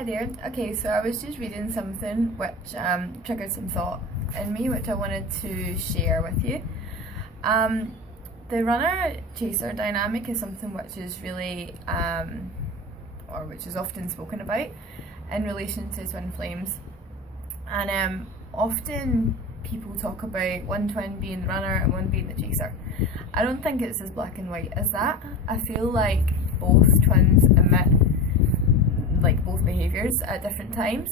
Hi there. Okay, so I was just reading something which triggered some thought in me, which I wanted to share with you. The runner-chaser dynamic is something which is really, or which is often spoken about in relation to twin flames. And often people talk about one twin being the runner and one being the chaser. I don't think it's as black and white as that. I feel like both twins emit both behaviours at different times,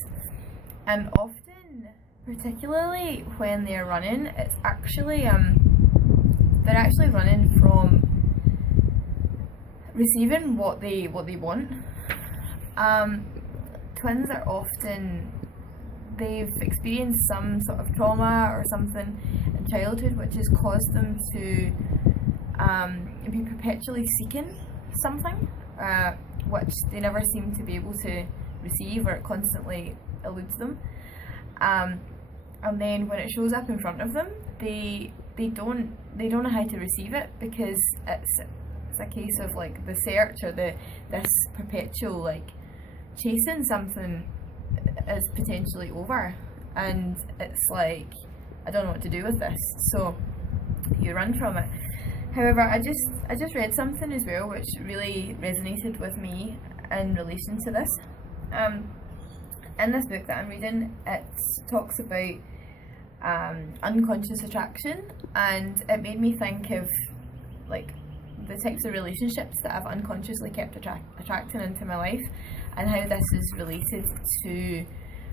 and often, particularly when they're running, it's actually they're actually running from receiving what they want. Twins are often, they've experienced some sort of trauma or something in childhood which has caused them to be perpetually seeking something which they never seem to be able to receive, or it constantly eludes them. And then when it shows up in front of them, they don't know how to receive it, because it's a case of the search or this perpetual chasing something is potentially over, and it's I don't know what to do with this, so you run from it. However, I just read something as well which really resonated with me in relation to this. In this book that I'm reading, it talks about unconscious attraction, and it made me think of the types of relationships that I've unconsciously kept attracting into my life, and how this is related to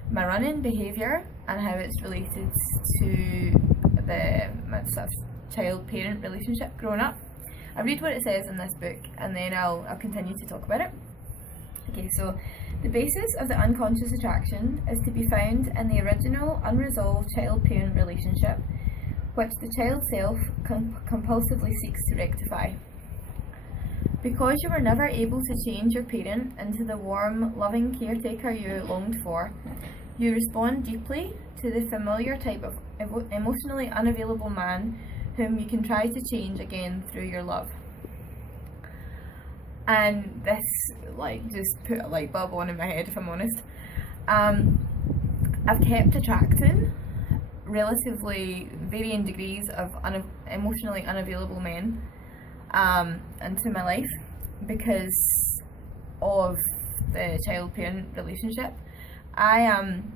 my running behaviour, and how it's related to my sort of child-parent relationship growing up. I'll read what it says in this book, and then I'll continue to talk about it. Okay, so the basis of the unconscious attraction is to be found in the original unresolved child-parent relationship, which the child self compulsively seeks to rectify. Because you were never able to change your parent into the warm, loving caretaker you longed for, you respond deeply to the familiar type of emotionally unavailable man whom you can try to change again through your love. And this just put a light bulb on in my head, if I'm honest. I've kept attracting relatively varying degrees of emotionally unavailable men into my life because of the child-parent relationship. I am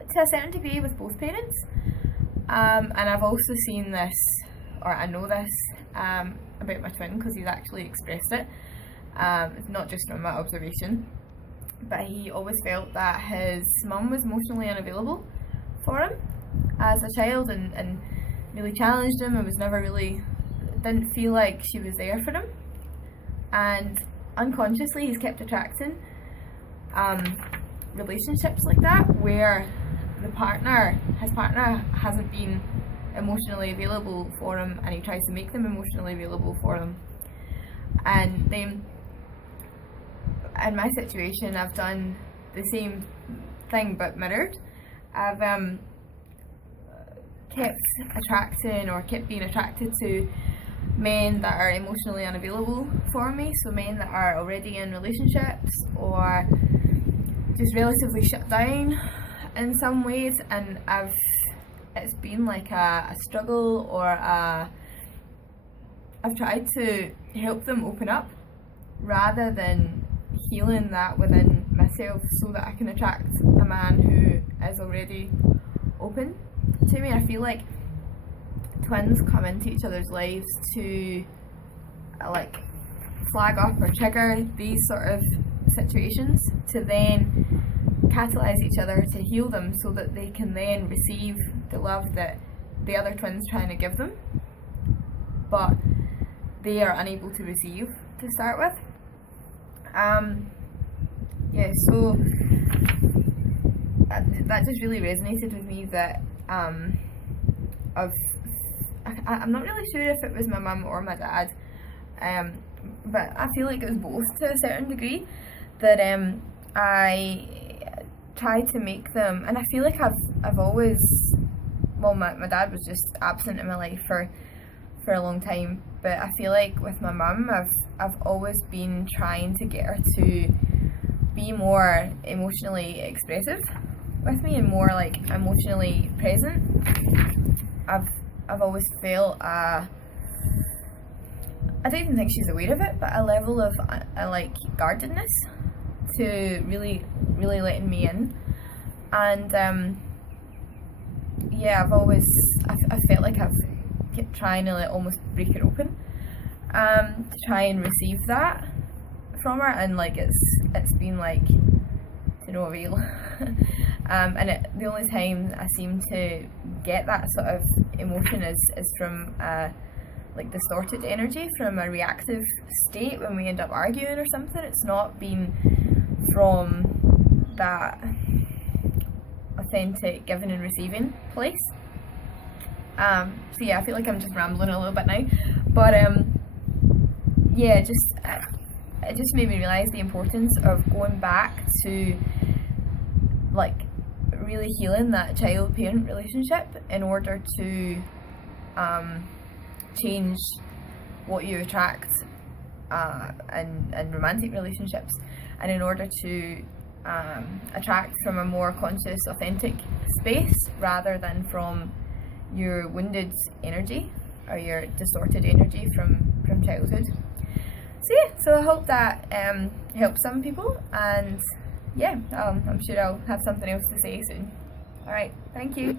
to a certain degree with both parents, and I've also seen this, or I know this about my twin, because he's actually expressed it. It's not just from my observation, but he always felt that his mum was emotionally unavailable for him as a child, and really challenged him, and was never really, didn't feel like she was there for him. And unconsciously he's kept attracting relationships like that, where his partner hasn't been emotionally available for him, and he tries to make them emotionally available for him. And then in my situation, I've done the same thing but mirrored. I've kept being attracted to men that are emotionally unavailable for me, so men that are already in relationships or just relatively shut down in some ways, and it's been a struggle, or I've tried to help them open up rather than healing that within myself, so that I can attract a man who is already open to me. I feel like twins come into each other's lives to flag up or trigger these sort of situations, to then catalyse each other to heal them, so that they can then receive the love that the other twin's trying to give them, but they are unable to receive to start with. So that just really resonated with me, that I'm not really sure if it was my mum or my dad, but I feel like it was both to a certain degree, that I tried to make them, and I feel like I've always, my dad was just absent in my life for a long time, but I feel like with my mum, I've always been trying to get her to be more emotionally expressive with me and more like emotionally present. I've always felt I don't even think she's aware of it, but a level of like guardedness to really letting me in. And yeah, I felt like I've kept trying to like almost break it open to try and receive that from her, and like it's been like to no avail. And the only time I seem to get that sort of emotion is from like distorted energy, from a reactive state when we end up arguing or something. It's not been from that authentic giving and receiving place. So yeah, I feel like I'm just rambling a little bit now, but yeah, it just made me realise the importance of going back to like really healing that child-parent relationship in order to change what you attract in romantic relationships, and in order to attract from a more conscious, authentic space rather than from your wounded energy or your distorted energy from childhood. So yeah, so I hope that helps some people, and yeah, I'm sure I'll have something else to say soon. Alright, thank you.